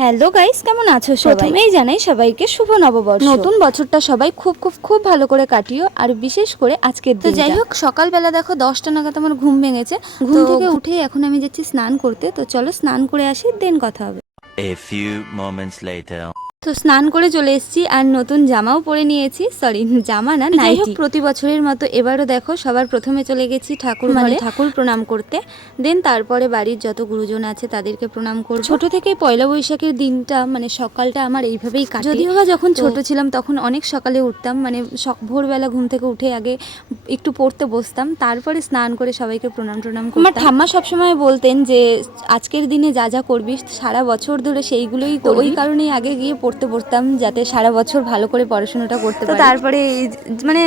Hello guys, কেমন আছো সবাই? প্রথমেই জানাই সবাইকে শুভ নববর্ষ। নতুন বছরটা সবাই খুব খুব খুব ভালো করে কাটিও, আর বিশেষ করে আজকের দিন। তো যাই হোক, সকালবেলা দেখো 10টা নাগাদ আমার ঘুম ভেঙেছে। ঘুম থেকে উঠে এখন আমি যাচ্ছি স্নান করতে। তো চলো স্নান করে আসি, দেন কথা হবে। A few moments later. তো স্নান করে চলে এসেছি, আর নতুন জামাও পরে নিয়েছি। সরি, জামা না, নাইটি। প্রতি বছরের মতো এবারও দেখো সবার প্রথমে চলে গেছি ঠাকুর ঘরে, ঠাকুর প্রণাম করতে। দেন তারপরে বাড়ির যত গুরুজন আছে তাদেরকে প্রণাম করব। ছোট থেকেই পয়লা বৈশাখের দিনটা মানে সকালটা আমার এইভাবেই কাটে। যদিও বা যখন ছোট ছিলাম তখন অনেক সকালে উঠতাম, মানে ভোরবেলা ঘুম থেকে উঠে আগে একটু পড়তে বসতাম, তারপরে স্নান করে সবাইকে প্রণাম করতাম। আমার ঠাম্মা সবসময় বলতেন যে আজকের দিনে যা যা করবি সারা বছর ধরে সেইগুলোই করবি। ওই কারণেই আগে গিয়ে পড়তে বসতাম, যাতে সারা বছর ভালো করে পড়াশোনাটা করতে পারি। তারপরে মানে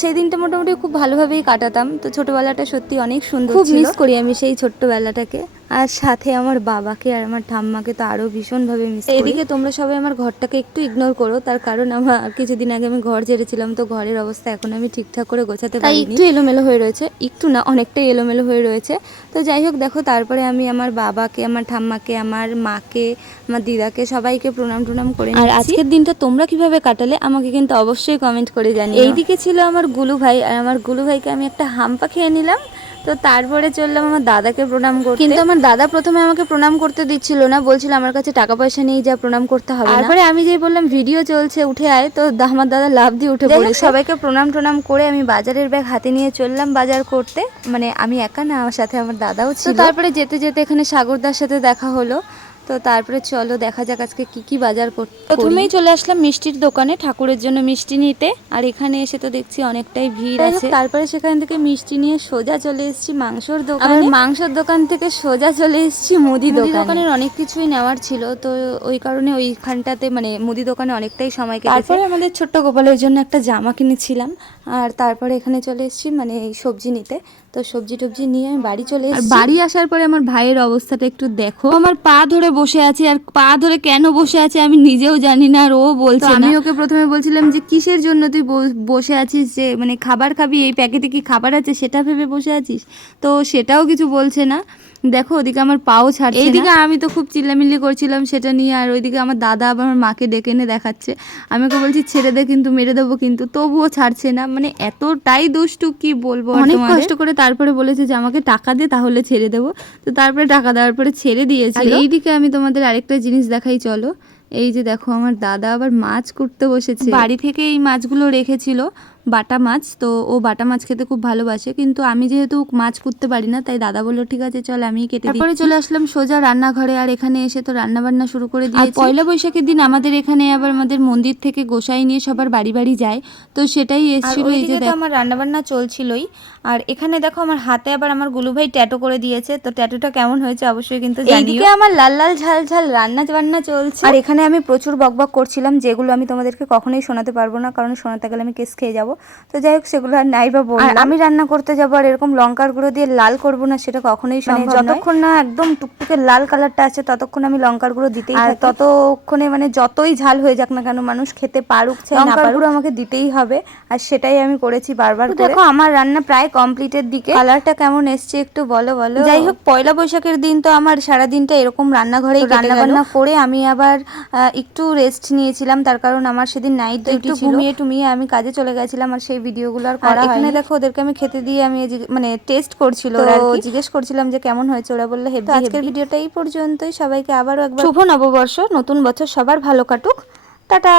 সেই দিনটা মোটামুটি খুব ভালোভাবেই কাটাতাম। তো ছোটবেলাটা সত্যি অনেক সুন্দর ছিল, খুব মিস করি আমি সেই ছোট্টবেলাটাকে। আর সাথে আমার বাবাকে আর আমার ঠাম্মাকে তো আরো ভীষণভাবে মিস করি। এদিকে তোমরা সবাই আমার ঘরটাকে একটু ইগনোর করো, তার কারণ আমার কিছুদিন আগে আমি ঘর ছেড়েছিলাম, তো ঘরের অবস্থা এখন আমি ঠিকঠাক করে গোছাতে পারিনি, একটু এলোমেলো হয়ে রয়েছে। একটু না, অনেকটাই এলোমেলো হয়ে রয়েছে। তো যাই হোক, দেখো তারপরে আমি আমার বাবাকে, আমার ঠাম্মাকে, আমার মাকে, আমার দিদাকে সবাইকে প্রণাম করে। আর আজকের দিনটা তোমরা কিভাবে কাটালে আমাকে কিন্তু অবশ্যই কমেন্ট করে জানিও। এইদিকে ছিল আমার গুলু ভাই, আর আমার গুলু ভাইকে আমি একটা হাম্পা খেয়ে নিলাম। তো তারপরে চললাম আমার দাদাকে প্রণাম করতে। কিন্তু আমার দাদা প্রথমে আমাকে প্রণাম করতে দিচ্ছিল না, বলছিল আমার কাছে টাকা পয়সা নেই, যা প্রণাম করতে হবে না। তারপরে আমি যেই বললাম ভিডিও চলছে, উঠে আয়, তো আমার দাদা লাফ দিয়ে উঠে পড়ে। সবাইকে প্রণাম করে আমি বাজারের ব্যাগ হাতে নিয়ে চললাম বাজার করতে। মানে আমি একা না, আমার সাথে আমার দাদাও ছিল। তারপরে যেতে যেতে এখানে সাগরদার সাথে দেখা হলো। তো তারপরে চলো দেখা যাক আজকে কি কি বাজার করতে। প্রথমেই চলে আসলাম মিষ্টির দোকানে ঠাকুরের জন্য মিষ্টি নিতে, আর এখানে এসে তো দেখছি অনেকটাই ভিড় আছে। তারপরে সেখান থেকে মিষ্টি নিয়ে সোজা চলে এসেছি মাংসর দোকানে। মাংসর দোকান থেকে সোজা চলে এসেছি মুদি দোকানের অনেক কিছুই নেওয়ার ছিল, তো ওই কারণে ওইখানটাতে মানে মুদি দোকানে অনেকটাই সময় কেটেছে। তারপরে আমাদের ছোট্ট গোপালের জন্য একটা জামা কিনেছিলাম, আর তারপরে এখানে চলে এসেছি মানে এই সবজি নিতে। তো সবজি টবজি নিয়ে আমি বাড়ি চলে এসেছি। বাড়ি আসার পরে আমার ভাইয়ের অবস্থাটা একটু দেখো। আমার পা ধরে বসে আছে, আর পা ধরে কেন বসে আছে আমি নিজেও জানি না, আর ও বলছে না। আমি ওকে প্রথমে বলছিলাম যে কিসের জন্য তুই বসে আছিস, যে মানে খাবার খাবি, এই প্যাকেটে কি খাবার আছে সেটা ভেবে বসে আছিস, তো সেটাও কিছু বলছে না। দেখো ওদিকে আমার পাও ছাড়ছে, এইদিকে আমি তো খুব চিল্লামিল্লি করছিলাম সেটা নিয়ে, আর ওইদিকে আমার দাদা আবার আমার মাকে ডেকে এনে দেখাচ্ছে। আমি ওকে বলছি ছেড়ে দে, কিন্তু মেরে দেবো, কিন্তু তবুও ছাড়ছে না। মানে এতটাই দুষ্টু, কি বলবো। অনেক কষ্ট করে তারপরে বলেছে যে আমাকে টাকা দে, তাহলে ছেড়ে দেবো। তো তারপরে টাকা দেওয়ার পরে ছেড়ে দিয়েছে। আর এইদিকে আমি তোমাদের আরেকটা জিনিস দেখাই চলো। এই যে দেখো আমার দাদা আবার মাছ করতে বসেছে। বাড়ি থেকে এই মাছগুলো রেখেছিল, বাটা মাছ। তো ও বাটা মাছ খেতে খুব ভালোবাসে, কিন্তু আমি যেহেতু মাছ করতে পারি না, তাই দাদা বললো ঠিক আছে চল আমি কেটে দিই। তারপরে চলে আসলাম সোজা রান্নাঘরে, আর এখানে এসে তো রান্না বান্না শুরু করে দিয়েছি। আর পয়লা বৈশাখের দিন আমাদের এখানে আবার আমাদের মন্দির থেকে গোসাই নিয়ে সবার বাড়ি বাড়ি যায়, তো সেটাই এসেছিল। এই যে আমার রান্না বান্না চলছিলই। আর এখানে দেখো আমার হাতে আবার আমার গুলু ভাই ট্যাটু করে দিয়েছে, তো ট্যাটুটা কেমন হয়েছে অবশ্যই কিন্তু জানিও। এইদিকে আমার লাল লাল ঝাল ঝাল রান্না বান্না চলছে, আর এখানে আমি প্রচুর বকবক করছিলাম, যেগুলো আমি তোমাদেরকে কখনোই শোনাতে পারবো না, কারণ শোনাতে গেলে আমি কেস খেয়ে যাবো। তো যাই হোক, সেগুলো আর নাই বা বললাম। আর আমি রান্না করতে যাবো আর এরকম লঙ্কার গুঁড়ো দিয়ে লাল করবো না, সেটা কখনোই সম্ভব নয়। যতক্ষণ না একদম টুকটুকে লাল কালারটা আছে ততক্ষণ আমি লঙ্কার গুঁড়ো দিতেই থাকি। ততক্ষণে মানে যতই ঝাল হয়ে যাক না কেন, মানুষ খেতে পারুক চাই না পারুক, গুঁড়ো আমাকে দিতেই হবে। আর সেটাই আমি করেছি বারবার করে। দেখো আমার রান্না প্রায় কমপ্লিটের দিকে। কালারটা কেমন এসছে একটু বলো। যাই হোক, পয়লা বৈশাখের দিন তো আমার সারা দিনটা এরকম রান্নাঘরেই রান্না বান্না করে আমি আবার একটু রেস্ট নিয়েছিলাম, তার কারণ আমার সেদিন নাইট ডিউটি ছিল। ঘুমিয়ে আমি কাজে চলে গেছিলাম, আর সেই ভিডিওগুলো আর করা হয়নি। এখানে দেখো ওদেরকে আমি খেতে দিয়ে আমি মানে টেস্ট করছিল, জিজ্ঞেস করছিলাম যে কেমন হয়েছে, ওরা বললো হেভি। আজকের ভিডিওটা এই পর্যন্তই। সবাইকে আবারও একবার শুভ নববর্ষ, নতুন বছর সবার ভালো কাটুক। টাটা।